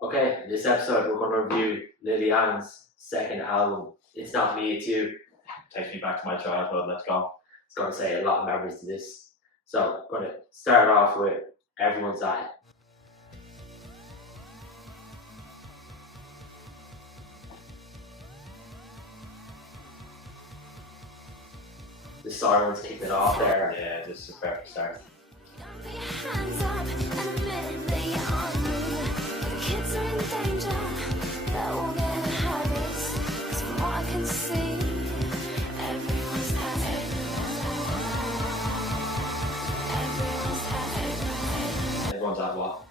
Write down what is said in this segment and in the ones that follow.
Okay, in this episode we're going to review Liliane's second album, It's Not Me, It's You. Takes me back to my childhood, let's go. It's going to say a lot of memories to this. So, I'm going to start off with Everyone's At It. The sirens kicked it off there. Yeah, this is a perfect start. Everyone's at what?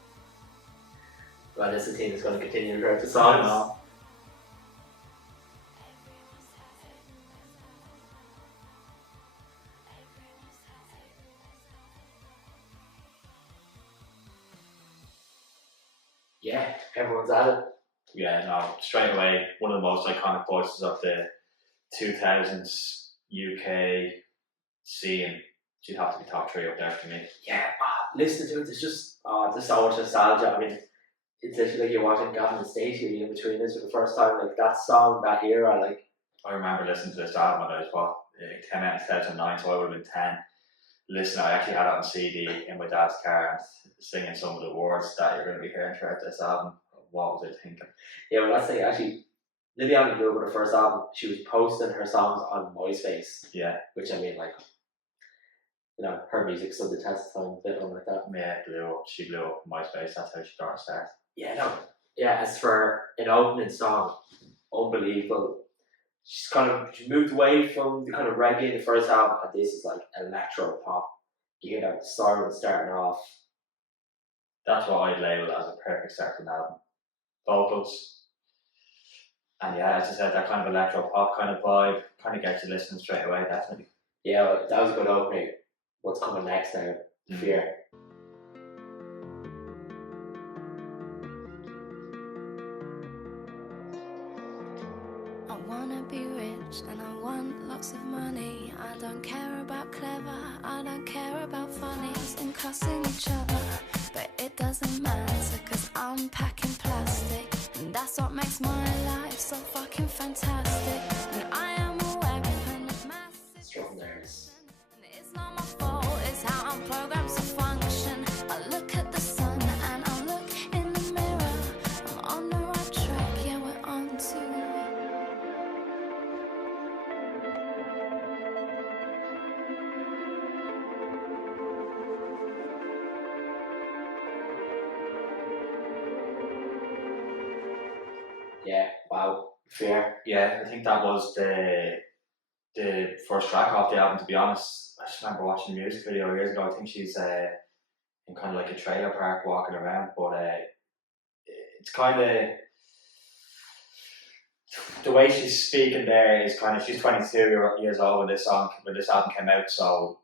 Well, this is the thing that's going to continue throughout the songs. Yeah, everyone's at it. Yeah, no, straight away, one of the most iconic voices of the 2000s UK scene. She'd have to be top 3 up there for me. Yeah, listen to it, there's just there's so much nostalgia. I mean, it's literally like you're watching Gavin and Stacey in between this for the first time. Like that song, that era, like. I remember listening to this album when I was, 10 out in 2009, so I would have been 10. Listen, I actually had it on CD in my dad's car and singing some of the words that you're going to be hearing throughout this album. What was I thinking? Yeah, well, that's the thing. Actually, Liliane grew up with her first album. She was posting her songs on MySpace. Yeah. Which, I mean, like, you know, her music stood the test of time, a bit like that. Yeah, blew up. She blew up MySpace. That's how she got her start. Yeah, no. Yeah, as for an opening song, unbelievable. She moved away from the kind of reggae in the first album, and this is like electropop. You hear that siren starting off. That's what I'd label as a perfect start to an album. Vocals. And yeah, as I said, that kind of electropop kind of vibe kind of gets you listening straight away, definitely. Yeah, well, that was a good opening. What's coming next now? Fear. I wanna be rich and I want lots of money. I don't care about clever, I don't care about funny and cussing each other, but it doesn't matter cause I'm packing plastic, and that's what makes my life so fucking fantastic. And I am a weapon with massive Strawberries. It's not my fault, it's how I'm programmed to function. I look at the sun and I look in the mirror. I'm on the right track, yeah, we're on to. Yeah, wow, Fear. Yeah, I think that was the first track off the album, to be honest. I just remember watching the music video years ago. I think she's in kind of like a trailer park walking around, but it's kind of the way she's speaking there is kind of, she's 22 years old when this album came out, so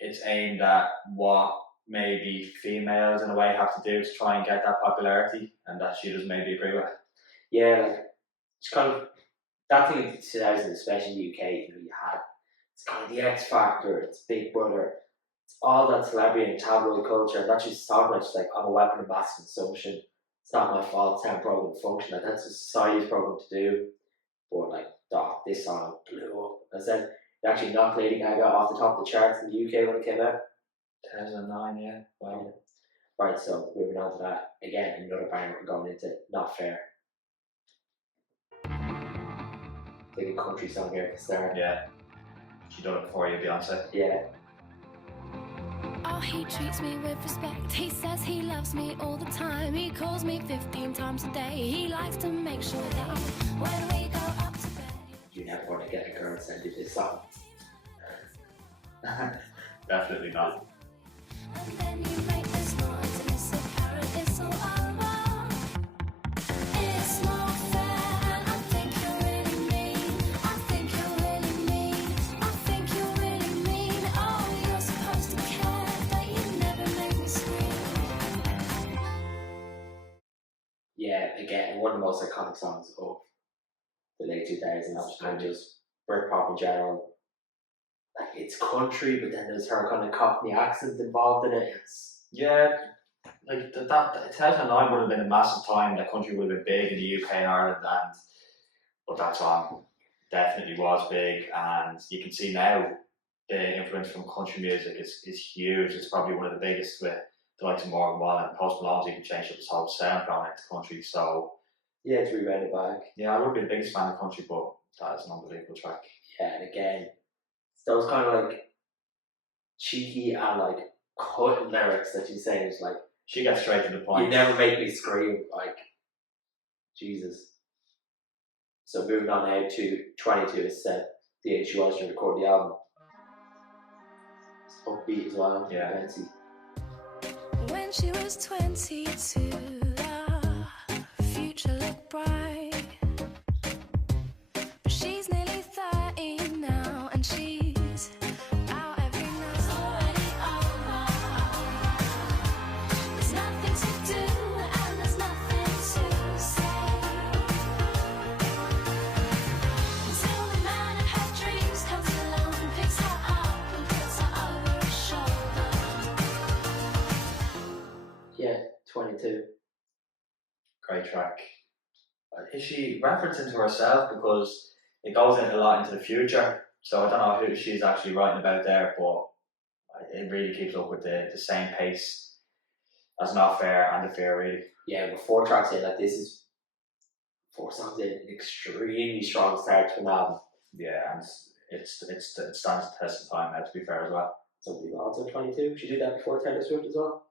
it's aimed at what maybe females in a way have to do to try and get that popularity, and that she doesn't maybe agree with. Yeah, like it's kind of that thing in 2000, especially in the UK, you know, you had it's kind of the X Factor, it's Big Brother, it's all that celebrity and tabloid culture, and that's just so much like I'm a weapon of mass consumption. It's not my fault, it's how I'm programmed to function. Like that's what society's programmed to do. But like, this song blew up. As I said, it actually knocked Lady Gaga off the top of the charts in the UK when it came out. 2009, yeah. Wow. Yeah. Right, so moving on to that. Again, another banger we're going into. Not Fair. Like a country song here at the start. Yeah. She done it before you, Beyonce. Yeah. Oh, he treats me with respect. He says he loves me all the time. He calls me 15 times a day. He likes to make sure that when we go up to bed. You never want to get a girl to send you this song. Definitely not. And then you make this noise and it's a parrot, it's all over. It's not fair and I think you're really mean. I think you're really mean. I think you're really mean. Oh, you're supposed to care, but you never make me scream. Yeah, again, one of the most iconic songs of the late 2000s and just Britpop in general. Like it's country, but then there's her kind of Cockney accent involved in it. Yeah, like that 2009 would have been a massive time. That country would have been big in the UK and Ireland, but that song definitely was big, and you can see now the influence from country music is huge. It's probably one of the biggest with the likes of Morgan Wallen and Post Malone. You can change up his whole sound going into country. So Yeah, it's rewound back. yeah, I would be the biggest fan of country, but that is an unbelievable track. Yeah, and again, those kind of like cheeky and like cut lyrics that you say is like, She gets straight to the point. you never make me scream, like, Jesus. So moving on now to 22, it's the age she was to record the album. It's upbeat as well. Yeah. Fancy. When she was 22, the future looked bright. But she's nearly 30 now, and she's out every night. It's already over. There's nothing to do, and there's nothing to say. Until the man of her dreams comes along, picks her up and puts her over his shoulder. Yeah, 22. Great track. Is she referencing to herself, because it goes in a lot into the future? So I don't know who she's actually writing about there, but it really keeps up with the same pace as Not Fair and The Fear, really. Yeah, with 4 tracks in, like, this is 4 songs in, an extremely strong start to an album. Yeah, and it stands the test of time now, to be fair as well. So we also 22. She did that before Taylor Swift as well.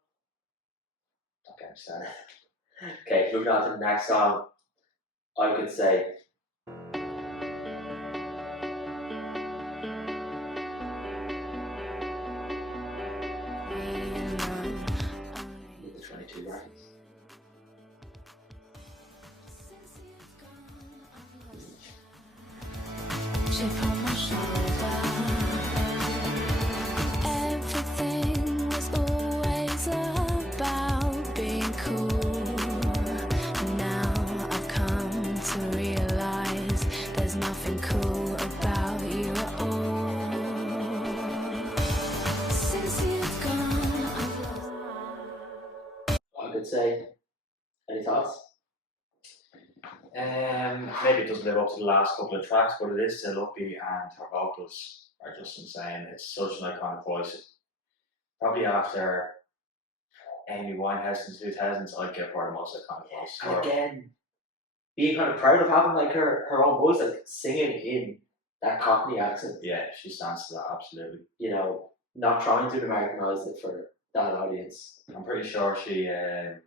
Don't get me started. Okay, moving on to the next song. I could say with the 22 records. Chip on my shoulder. Everything was always about being cool. Now I've come to realize there's nothing cool about you at all. Since you've gone, I've lost. I could say. Any thoughts? Maybe it doesn't live up to the last couple of tracks, but it is still upbeat, and her vocals are just insane. It's such an iconic voice. Probably after Amy Winehouse in the 2000s, I'd give her the most iconic voice. And again, being kind of proud of having like her own voice, like singing in that Cockney accent. Yeah, she stands to that, absolutely. You know, not trying to Americanise it for that audience. I'm pretty sure she, her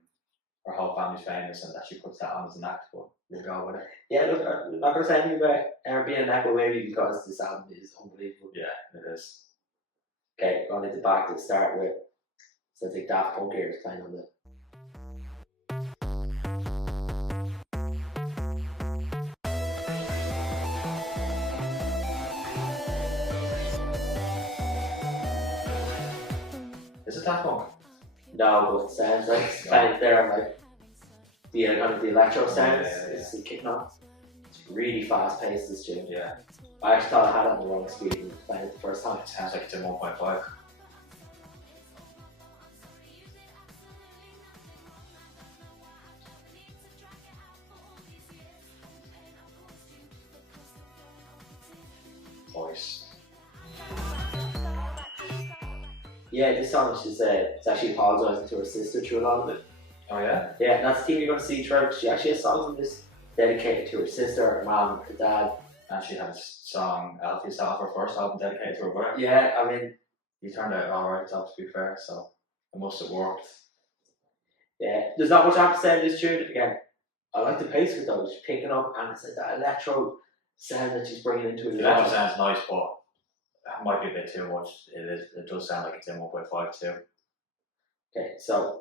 whole family's famous, and that she puts that on as an act, but we'll go with it. Yeah, look, I'm not going to say anything about her being an Apple baby because this album is unbelievable. Yeah, it is. Okay, going into back to start with. So I think Daft Punk here is playing on the. Is it that one? No, but it sounds like it's kind of there, like the kind of the electro sounds is kicking off. It's really fast paced, this tune. Yeah. I actually thought I had it on the wrong speed when playing it the first time. It sounds like it's in 1.5. Voice. Yeah, this song she's actually apologising to her sister through a lot of it. Oh yeah? Yeah, and that's the theme you're going to see throughout. She actually has songs in this dedicated to her sister, her mum, her dad. And she had a song, Alfie South, her first album, dedicated to her brother. Yeah, I mean, He turned out alright, to be fair, so it must have worked. yeah, there's not much I have to say on this tune. Again, I like the pace of it though. She's picking up, and it's like that electro sound that she's bringing into it. The electro sounds nice, but it might be a bit too much. It does sound like it's in 1.5 too. Okay, so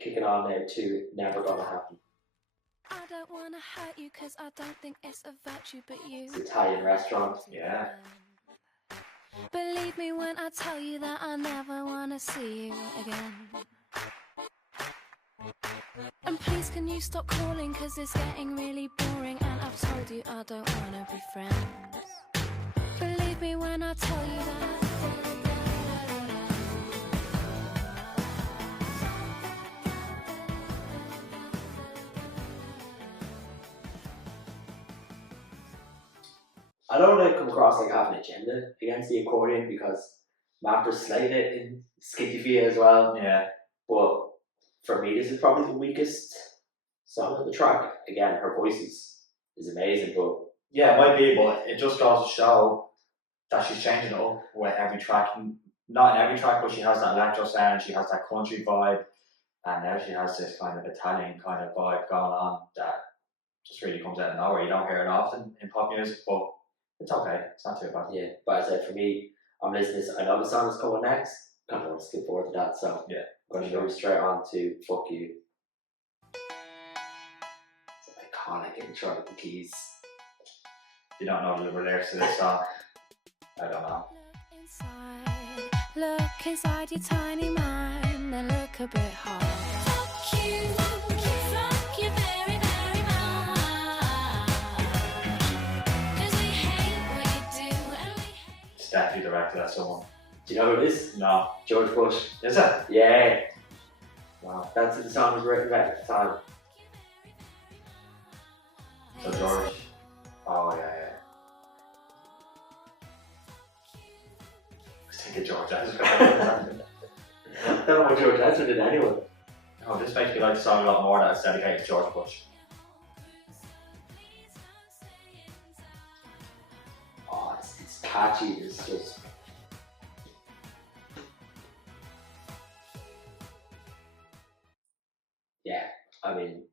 kicking on now to Never Gonna Happen. I don't wanna hurt you, cause I don't think it's a virtue, but you. It's Italian restaurant. Yeah. Believe me when I tell you that I never wanna see you again. And please can you stop calling, cause it's getting really boring, and I've told you I don't wanna be friends. Believe me when I tell you that. I don't want to come across like having an agenda against the accordion because I'm after slating it in Skiffy as well. Yeah. But for me, this is probably the weakest song on the track. Again, her voice is amazing, but Yeah, it might be, but it just goes to show that she's changing it up with every track. Not in every track, but she has that electro sound, she has that country vibe, and now she has this kind of Italian kind of vibe going on that just really comes out of nowhere. You don't hear it often in pop music, but it's okay. It's not too bad. yeah. But as I said, for me, I'm listening to this. I know the song is coming next. Kind of want to skip forward to that, so Yeah, I'm going to go straight on to "Fuck You." It's an iconic intro with the keys. You don't know the lyrics to this song. I don't know. Look inside your tiny mind and look a bit hard. Fuck you very, very much. 'Cause we hate what you do and we hate. It's definitely directed at someone. Do you know who it is? No. George Bush. Is it? Yeah. Wow. That's what the song was written about at the time. So George. Oh yeah. I was thinking George Ezra. I don't know what George Ezra did anyway. Oh, this makes me like the song a lot more that it's dedicated to George Bush. Oh, it's catchy. It's just. Yeah, I mean,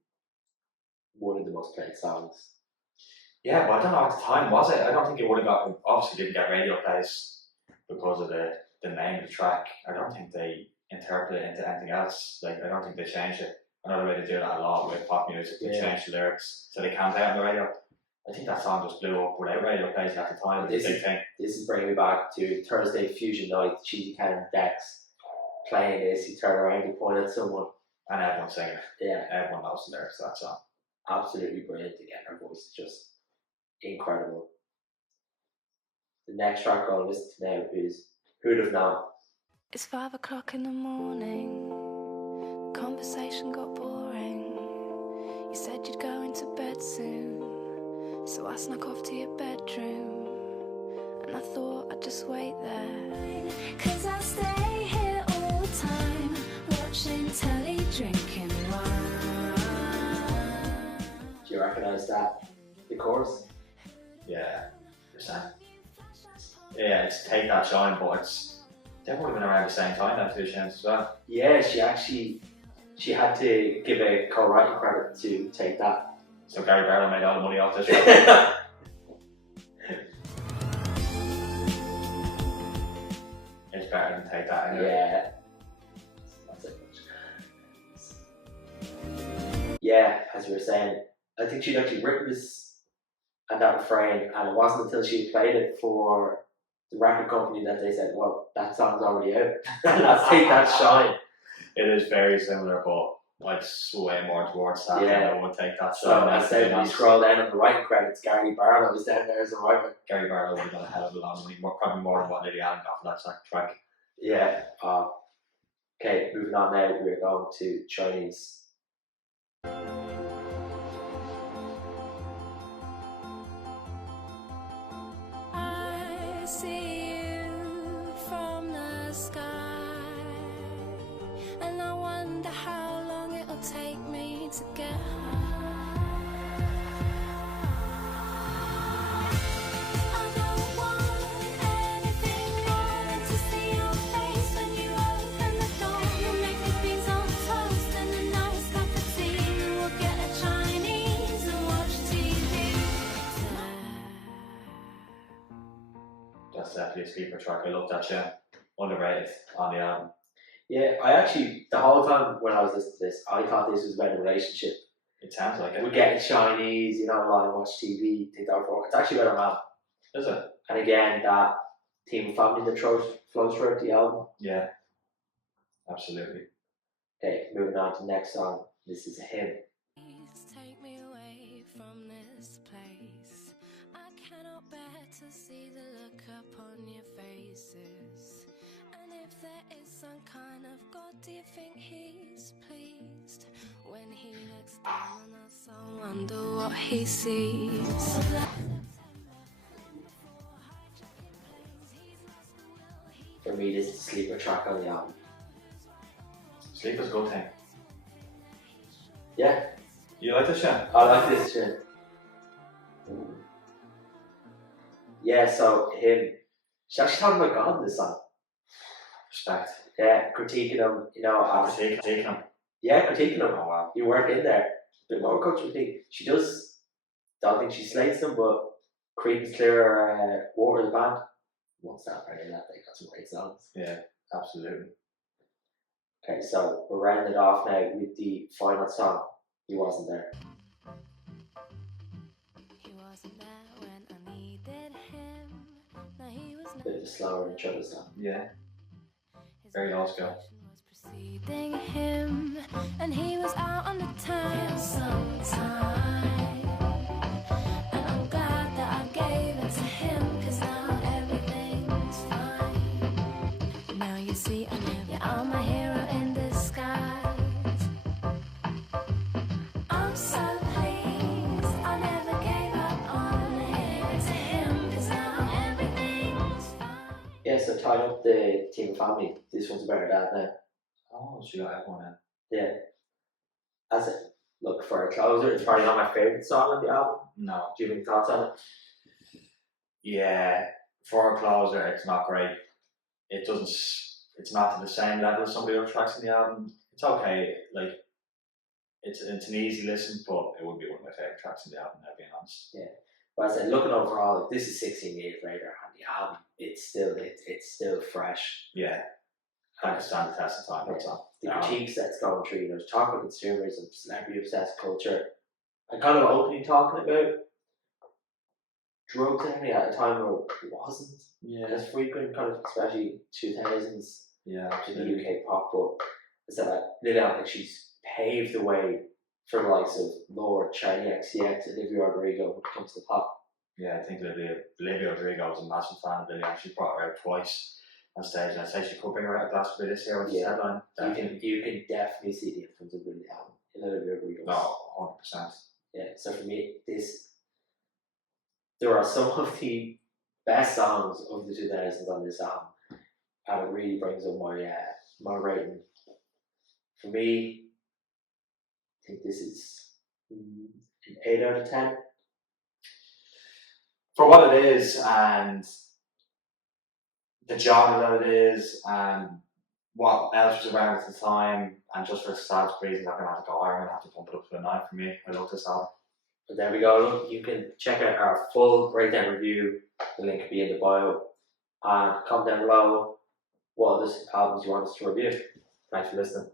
one of the most played songs. Yeah, but I don't know at the time, was it? I don't think it would have got, obviously didn't get radio plays because of the name of the track. I don't think they interpret it into anything else. Like, I don't think they changed it. Another way to do that a lot with pop music, they change the lyrics so they can't play on the radio. I think that song just blew up without radio plays at the time. It's a big thing. This is bringing me back to Thursday Fusion Night, Cheesy Cannon Dex playing this. You turn around, you point at someone. And everyone's singing it. Yeah. Everyone knows the lyrics to that song. Absolutely brilliant again. Her voice is just incredible. The next track I'll listen to now is Who'd Have Known. It's 5 o'clock in the morning. The conversation got boring. You said you'd go into bed soon, so I snuck off to your bedroom. And I thought I'd just wait there, 'cause I stay here all the time, watching telly, drinking wine. Do you recognise that? The chorus? Yeah. Yeah, it's Take That Shine, but they would have been around the same time, them two tunes as well. Yeah, she had to give a co-writing credit to Take That. So Gary Barlow made all the money off this one. It's better than Take That anyway. Yeah. That's it. Yeah, as you were saying, I think she'd actually written this and that refrain, and it wasn't until she played it for the record company that they said, well, that song's already out. Let's Take That Shine. It is very similar, but I'd sway more towards that. Yeah. I would Take That So Shine. I said, when you scroll down on the writing credits, Gary Barlow is down there as a writer. Gary Barlow would have got a hell of a lot of money, probably more than what Lily Allen got for that track. Yeah. Okay, moving on now, we're going to Chinese. I see you from the sky, and I wonder how long it'll take me to get home. I don't want anything more than to see your face when you open the door. You'll make me beans on toast and a nice cup of tea, and we'll get a Chinese and watch TV. That's definitely a sleeper track. I love that tune. Underrated on the album. Yeah, I actually, the whole time when I was listening to this, I thought this was about a relationship. It sounds like it. We get Chinese, lie and watch TV, think that for. It's actually about a man. Is it? And again, that theme of family that flows throughout the album. Yeah. Absolutely. Okay, moving on to the next song. This is a hymn. Please take me away from this place. I cannot bear to see the look upon your faces. And if there is some kind of God, do you think he's pleased when he looks down on us? I wonder what he sees. sleeper track on the album. Sleep is a good thing. Yeah, You like this tune? I like this tune. Yeah, so him, she's actually talking about God in this song. Respect. Yeah, critiquing him, you know, Critiquing him. yeah, critiquing him. Oh wow. You weren't in there. A bit more cultural thing. She does, don't think she slates them, but Creedence Clear Water the band. Won't stand for any of that, they got some great songs. Yeah, absolutely. Okay, so we're rounding it off now with the final song, He Wasn't There. He wasn't there when I needed him. No, he was Bit of a slower intro this time. Yeah. His Very old school. reputation was preceding him, and he was out on the town sometime. And I'm glad that I gave it to him, 'cause now everything's fine. Now you see, you're my hero in disguise. I'm so pleased I never gave up on him, 'cause now everything's fine. Yeah, so tied up the team of family. This one's about her dad now. Oh, she got everyone in. Yeah. As a look for a closer, it's probably not my favourite song on the album. No. Do you have any thoughts on it? Yeah, for a closer, it's not great. It doesn't. It's not to the same level as some of the other tracks in the album. It's okay. Like, it's an easy listen, but it wouldn't be one of my favorite tracks in the album. I'll be honest. But I said, looking overall, this is 16 years later, and the album, it's still fresh. Yeah, I can stand the test of time. That's all. The critiques that's going through, you know, talk about consumers and celebrity obsessed culture, and kind of openly talking about drugs only at a time where it wasn't Yeah. as frequent, kind of especially 2000s Yeah. to the Absolutely. UK pop. But I said that Lily Allen, she's paved the way for the likes of Lord, Charlie XCX, Olivia Rodrigo when it comes to pop. Yeah, I think Olivia Rodrigo was a massive fan of Billie, and she brought her out twice on stage. And I say she could bring her out Glastonbury this year with the headline. You can definitely see the influence of Lily Allen in Olivia Rodrigo. No, 100%. Yeah, so for me, there are some of the best songs of the 2000s on this album, and it really brings up my rating. For me, I think this is an 8 out of 10. For what it is, and the genre that it is, and what else was around at the time, and just for sad reasons, I'm gonna have to go. I'm gonna have to bump it up to a 9 for me. I love this album. But there we go. Look, you can check out our full breakdown review. The link will be in the bio. And comment down below what other albums you want us to review. Thanks for listening.